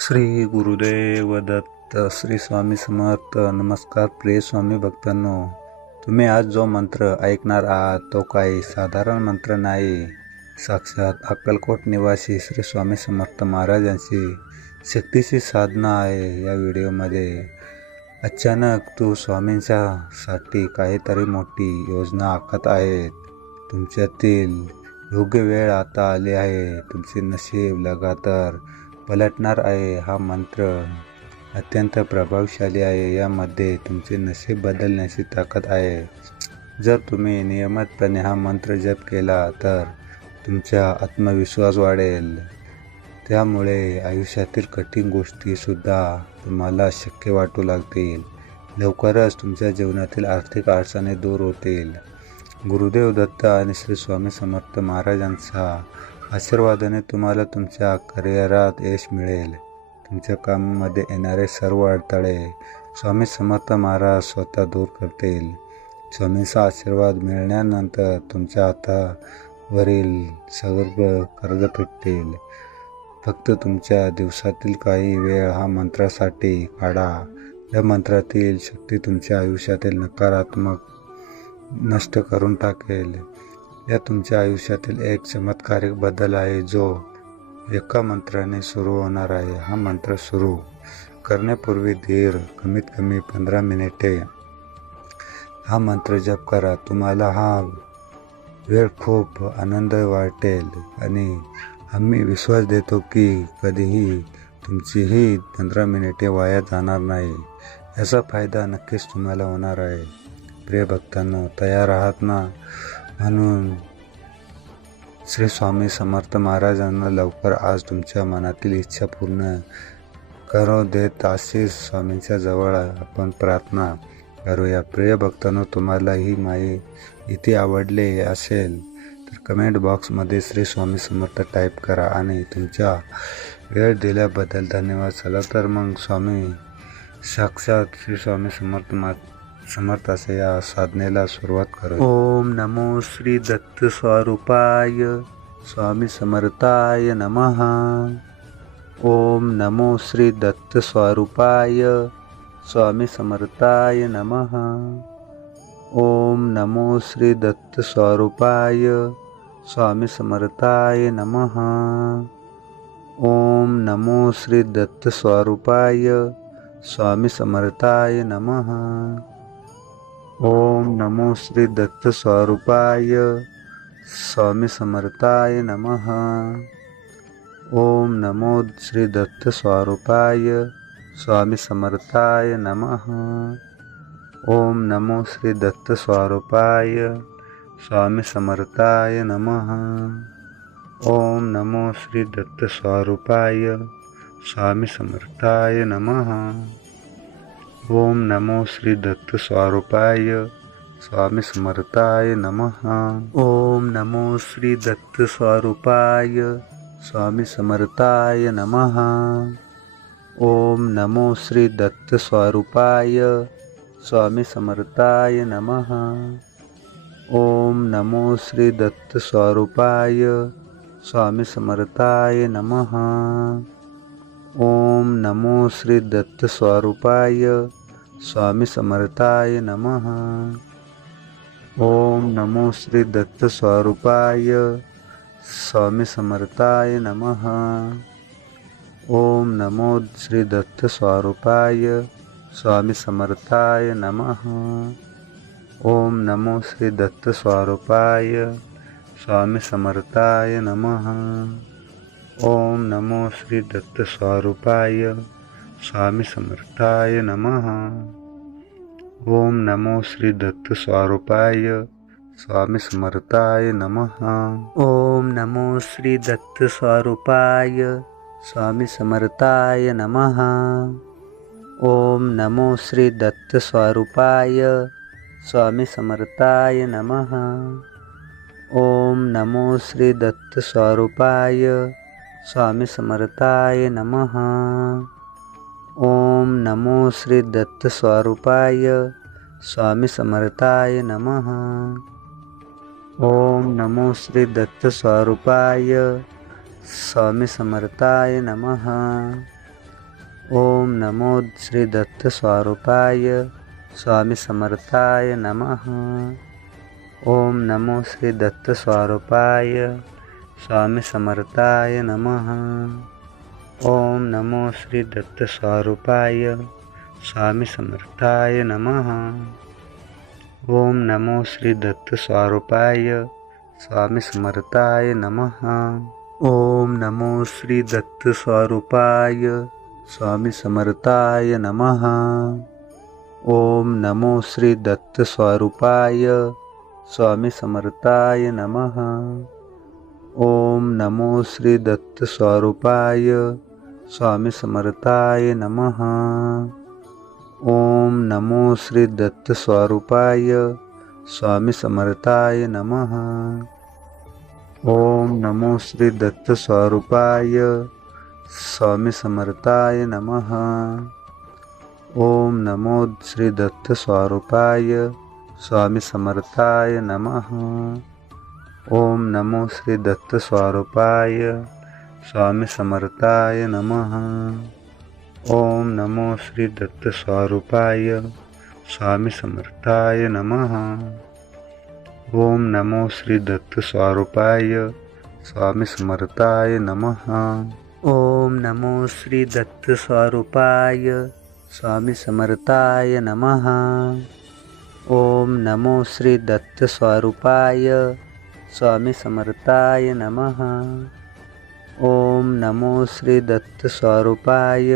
श्री गुरुदेव दत्त. श्री स्वामी समर्थ. नमस्कार प्रिय स्वामी भक्तांनो, तुम्ही आज जो मंत्र ऐकणार आहात तो काही साधारण मंत्र नाही. साक्षात अक्कलकोट निवासी श्री स्वामी समर्थ महाराजांची शक्तीची साधना आहे. या व्हिडिओमध्ये अचानक तू स्वामींच्या साठी काहीतरी मोठी योजना आखत आहेत. तुमच्यातील योग्य वेळ आता आली आहे. तुमचे नशीब लगातार पलटणार आहे. हा मंत्र अत्यंत प्रभावशाली आहे. यामध्ये तुमचे नशीब बदलण्याची ताकद आहे. जर तुम्ही नियमितपणे हा मंत्र जप केला तर तुमचा आत्मविश्वास वाढेल. त्यामुळे आयुष्यातील कठीण गोष्टीसुद्धा तुम्हाला शक्य वाटू लागतील. लवकरच तुमच्या जीवनातील आर्थिक अडचणी दूर होतील. गुरुदेव दत्त आणि श्री स्वामी समर्थ महाराजांचा आशीर्वादाने तुम्हाला तुमच्या करिअरात यश मिळेल. तुमच्या कामामध्ये येणारे सर्व अडथळे स्वामी समर्थ महाराज स्वतः दूर करतील. स्वामींचा आशीर्वाद मिळाल्यानंतर तुमच्या हातावरील सर्व कर्ज फिटतील. फक्त तुमच्या दिवसातील काही वेळ हा मंत्रासाठी काढा. या मंत्रातील शक्ती तुमच्या आयुष्यातील नकारात्मक नष्ट करून टाकेल. या तुमच्या आयुष्यातील एक चमत्कारिक बदल आहे जो एका मंत्राने सुरू होणार आहे. हा मंत्र सुरू करण्यापूर्वी कमीत कमी 15 मिनिटे हा मंत्र जप करा. तुम्हाला हा वेळ खूप आनंद वाटेल आणि आम्ही विश्वास देतो की कधीही तुमचीही 15 मिनिटे वाया जाणार नाही. याचा फायदा नक्कीच तुम्हाला होणार आहे. प्रिय भक्तांनो, तयार आहात ना? म्हणून श्री स्वामी समर्थ महाराजांना लवकर आज तुमच्या मनातील इच्छा पूर्ण करू देत आशिष स्वामींच्या जवळ आपण प्रार्थना करूया. प्रिय भक्तांनो, तुम्हाला ही माहिती आवडली असेल तर कमेंट बॉक्समध्ये श्री स्वामी समर्थ टाईप करा आणि तुमच्या वेळ दिल्याबद्दल धन्यवाद. चला तर मग स्वामी साक्षात श्री स्वामी समर्थ असे या साधनेला सुरुवात करू. ओम नमो श्री दत्त स्वरूपाय स्वामी समर्थाय नमः. ओम नमो श्री दत्त स्वरूपाय स्वामी समर्थाय नमः. ओम नमो श्री दत्त स्वरूपाय स्वामी समर्थाय नमः. ओम नमो श्री दत्त स्वरूपाय स्वामी समर्थाय नमः. ओम नमो श्री दत्त स्वरूपाय स्वामी समर्थाय नमः. ओम नमो श्री दत्त स्वरूपाय स्वामी समर्थाय नमः. ओम नमो श्री दत्त स्वरूपाय स्वामी समर्थाय नमः. ओम नमो श्री दत्त स्वरूपाय स्वामी समर्थाय नमः. ओम नमो श्री दत्त स्वरूपाय स्वामी समर्थाय नमः. ओम नमो श्री दत्त स्वरूपाय स्वामी समर्थाय नमः. ओम नमो श्री दत्त स्वरूपाय स्वामी समर्थाय नमः. ओम नमो श्री दत्त स्वरूपाय स्वामी समर्थाय नमः. ओम नमो श्री दत्त स्वरूपाय स्वामी समर्थाय नमः. ओम नमो श्री दत्त स्वरूपाय स्वामी समर्थाय नमः. ओम नमो श्री दत्त स्वरूपाय स्वामी समर्थाय नमः. ओम नमो श्री दत्त स्वरूपाय स्वामी समर्थाय नमः. ओम नमो श्री दत्त स्वरूपाय स्वामी समर्थाय नमः. ओम नमो श्री दत्त स्वरूपाय स्वामी समर्थाय नमः. ओम नमो श्री दत्त स्वरूपाय स्वामी समर्थाय नमः. ओम नमो श्री दत्त स्वरूपाय स्वामी समर्थाय नमः. ओम नमो श्री दत्त स्वरूपाय स्वामी समर्थाय नमः. ओम नमो श्री दत्त स्वरूपाय स्वामी समर्थाय नमः. ओम नमो श्री दत्त स्वरूपाय स्वामी समर्थाय नमः. ओम नमो श्री दत्त स्वरूपाय स्वामी समर्थाय नमः। ओम नमो श्री दत्त स्वरूपाय स्वामी समर्थाय नमः। ओम नमो श्री दत्त स्वरूपाय स्वामी समर्थाय नमः। ओम नमो श्री दत्त स्वरूपाय स्वामी समर्थाय नमः। ओम नमो श्री दत्त स्वरूपाय स्वामी समर्थाय नमः। ओम नमो श्री दत्त स्वरूपाय स्वामी समर्थाय नमः। ओम नमो श्री दत्त स्वरूपाय स्वामी समर्थाय नमः। ओम नमो श्री दत्त स्वरूपाय स्वामी समर्थाय नमः। ओम नमो श्री दत्त स्वरूपाय स्वामी समर्थाय नमः। ओम नमो श्री दत्त स्वरूपाय स्वामी समर्थाय नमः। ओम नमो श्री दत्त स्वरूपाय स्वामी समर्थाय नमः। ओम नमो श्री दत्त स्वरूपाय स्वामी समर्थाय नमः। ओम नमो श्री दत्त स्वरूपाय स्वामी समर्थाय नमः। ओम नमो श्री दत्त स्वरूपाय स्वामी समर्थाय नमः। ओम नमो श्री दत्त स्वरूपाय स्वामी समर्थाय नमः। ओम नमो श्री दत्त स्वरूपाय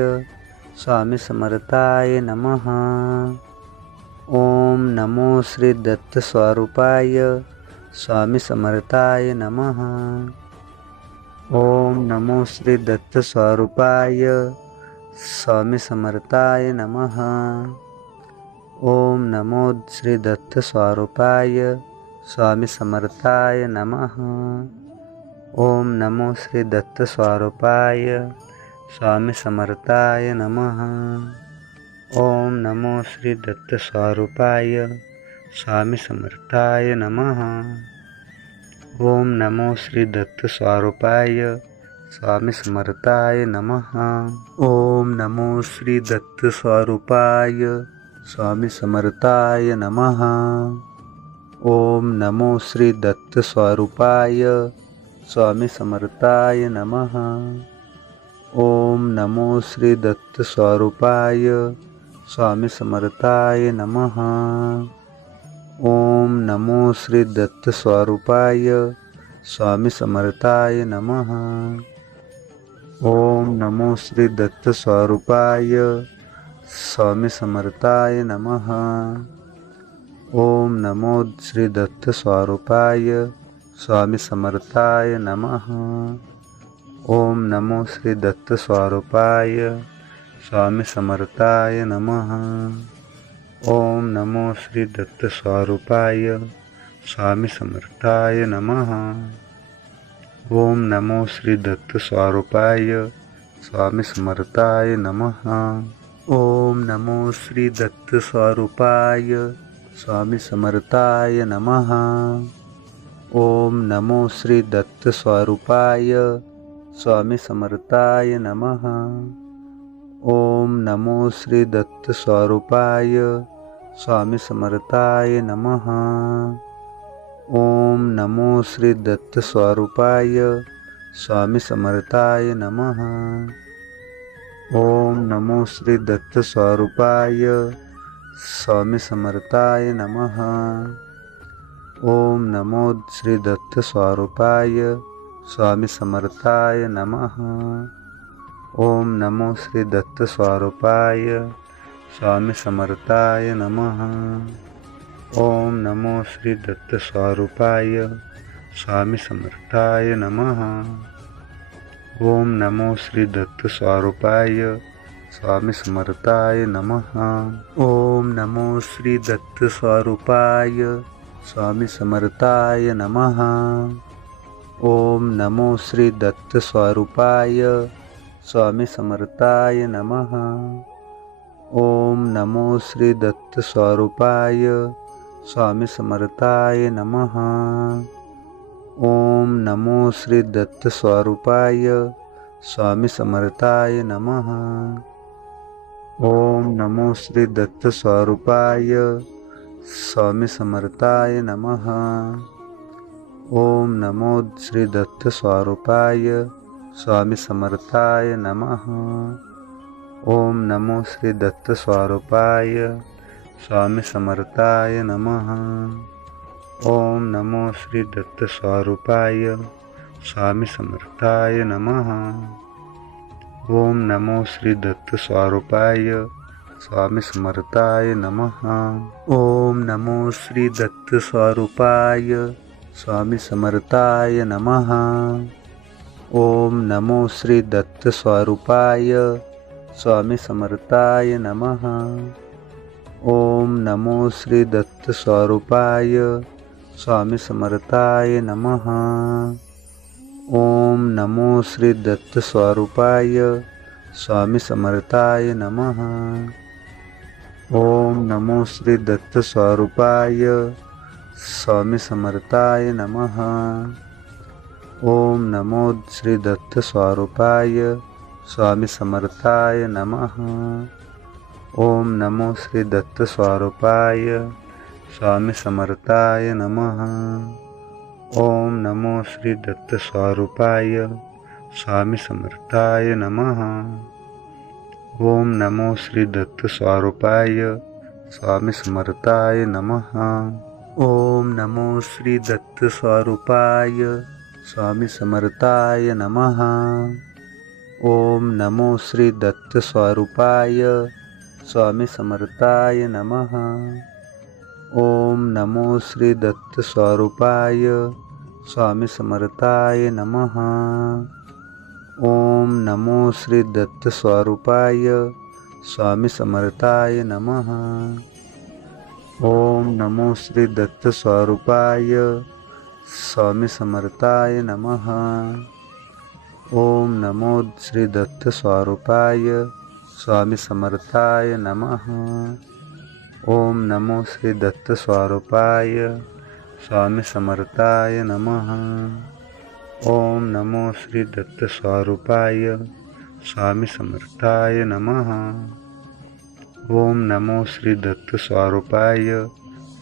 स्वामी समर्थाय नमः। ओम नमो श्री दत्त स्वरूपाय स्वामी समर्थाय नमः। ओम नमो श्री दत्त स्वरूपाय स्वामी समर्थाय नमः। ओम नमो श्री दत्त स्वरूपाय स्वामी समर्थाय नमः। ओम नमो श्री दत्त स्वरूपाय स्वामी समर्थाय नमः। ओम नमो श्री दत्त स्वरूपाय स्वामी समर्थाय नमः। ओम नमो श्री दत्त स्वरूपाय स्वामी समर्थाय नमः। ओम नमो श्री दत्त स्वरूपाय स्वामी समर्थाय नमः। ओम नमो श्री दत्त स्वरूपाय स्वामी समर्थाय नमः। ओम नमो श्री दत्त स्वरूपाय स्वामी समर्थाय नमः। ओम नमो श्री दत्त स्वरूपाय स्वामी समर्थाय नमः। ओम नमो श्री दत्त स्वरूपाय स्वामी समर्थाय नमः। ओम नमो श्री दत्त स्वरूपाय स्वामी समर्थाय नमः। ओम नमो श्री दत्त स्वरूपाय स्वामी समर्थाय नमः। ओम नमो श्री दत्त स्वरूपाय स्वामी समर्थाय नमः। ओम नमो श्री दत्त स्वरूपाय स्वामी समर्थाय नमः। ओम नमो श्री दत्त स्वरूपाय स्वामी समर्थाय नमः। ओम नमो श्री दत्त स्वरूपाय स्वामी समर्थाय नमः। ओम नमो श्री दत्त स्वरूपाय स्वामी समर्थाय नमः। ओम नमो श्री दत्त स्वरूपाय स्वामी समर्थाय नमः। ओम नमो श्री दत्त स्वरूपाय स्वामी समर्थाय नमः। ओम नमो श्री दत्त स्वरूपाय स्वामी समर्थाय नमः। ओम नमो श्री दत्त स्वरूपाय स्वामी समर्थाय नमः। ओम नमो श्री दत्त स्वरूपाय स्वामी समर्थाय नमः। ओम नमो श्री दत्त स्वरूपाय स्वामी समर्थाय नमः। ओम नमो श्री दत्त स्वरूपाय स्वामी समर्थाय नमः। ओम नमो श्री दत्त स्वरूपाय स्वामी समर्थाय नमः। ओम नमो श्री दत्त स्वरूपाय स्वामी समर्थाय नमः। ओम नमो श्री दत्त स्वरूपाय स्वामी समर्थाय नमः। ओम नमो श्री दत्त स्वरूपाय स्वामी समर्थाय नमः। ओम नमो श्री दत्त स्वरूपाय स्वामी समर्थाय नमः। ओम नमो श्री दत्त स्वरूपाय स्वामी समर्थाय नमः। ओम नमो श्री दत्त स्वरूपाय स्वामी समर्थाय नमः। ओम नमो श्री दत्त स्वरूपाय स्वामी समर्थाय नमः। ओम नमो श्री दत्त स्वरूपाय स्वामी समर्थाय नमः। ओम नमो श्री दत्त स्वरूपाय स्वामी समर्थाय नमः। ओम नमो श्री दत्त स्वरूपाय स्वामी समर्थाय नमः। ओम नमो श्री दत्त स्वरूपाय स्वामी समर्थाय नमः। ओम नमो श्री दत्त स्वरूपाय स्वामी समर्थाय नमः। ओम नमो श्री दत्त स्वरूपाय स्वामी समर्थाय नमः। ओम नमो श्री दत्त स्वरूपाय स्वामी समर्थाय नमः। ओम नमो श्री दत्त स्वरूपाय स्वामी समर्थाय नमः। ओम नमो श्री दत्त स्वरूपाय स्वामी समर्थाय नमः। ओम नमो श्री दत्त स्वरूपाय स्वामी समर्थाय नमः। ओम नमो श्री दत्त स्वरूपाय स्वामी समर्थाय नमः। ओम नमो श्री दत्त स्वरूपाय स्वामी समर्थाय नमः। ओम नमो श्री दत्त स्वरूपाय स्वामी समर्थाय नमः। ओम नमो श्री दत्त स्वरूपाय स्वामी समर्थाय नमः। ओम नमो श्री दत्त स्वरूपाय स्वामी समर्थाय नमः। ओम नमो श्री दत्त स्वरूपाय स्वामी समर्थाय नमः। ओम नमो श्री दत्त स्वरूपाय स्वामी समर्थाय नमः। ओम नमो श्री दत्त स्वरूपाय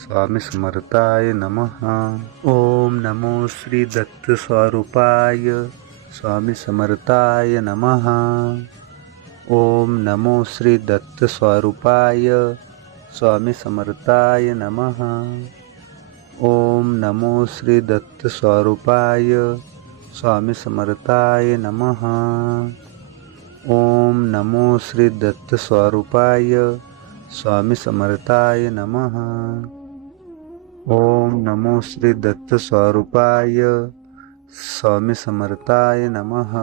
स्वामी समर्थाय नमः। ओम नमो श्री दत्त स्वरूपाय स्वामी समर्थाय नमः। ओम नमो श्री दत्त स्वरूपाय स्वामी समर्थाय नमः। ओम नमो श्री दत्त स्वरूपाय स्वामी समर्थाय नमः। ओम नमो श्री दत्त स्वरूपाय स्वामी समर्थाय नमः। ओम नमो श्री दत्त स्वरूपाय स्वामी समर्थाय नमः।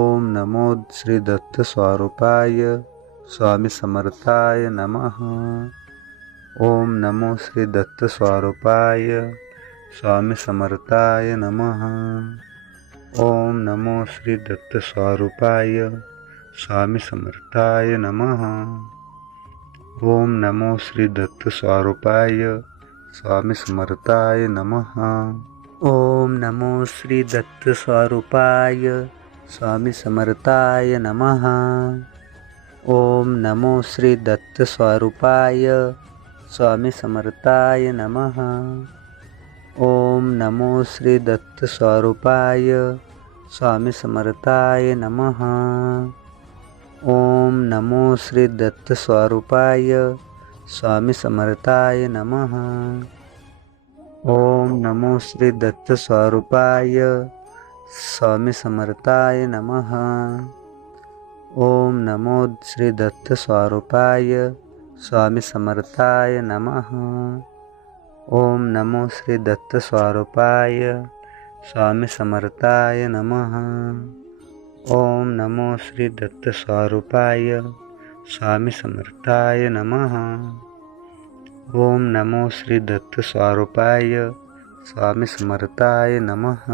ओम नमो श्री दत्त स्वरूपाय स्वामी समर्थाय नमः। ओम नमो श्री दत्त स्वरूपाय स्वामी समर्थाय नमः। ओम नमो श्री दत्त स्वरूपाय स्वामी समर्थाय नमः। ओम नमो श्री दत्त स्वरूपाय स्वामी समर्थाय नमः। ओम नमो श्री दत्त स्वरूपाय स्वामी समर्थाय नमः। ओम नमो श्री दत्त स्वरूपाय स्वामी समर्थाय नमः। ओम नमो श्री दत्त स्वरूपाय स्वामी समर्थाय नमः। ओम नमो श्री दत्त स्वरूपाय स्वामी समर्थाय नमः। ओम नमो श्री दत्त स्वरूपाय स्वामी समर्थाय नमः। ओम नमो श्री दत्त स्वरूपाय स्वामी समर्थाय नमः। ओम नमो श्री दत्त स्वरूपाय स्वामी समर्थाय नमः। ओम नमो श्री दत्त स्वरूपाय स्वामी समर्थाय नमः। ओम नमो श्री दत्त स्वरूपाय स्वामी समर्थाय नमः।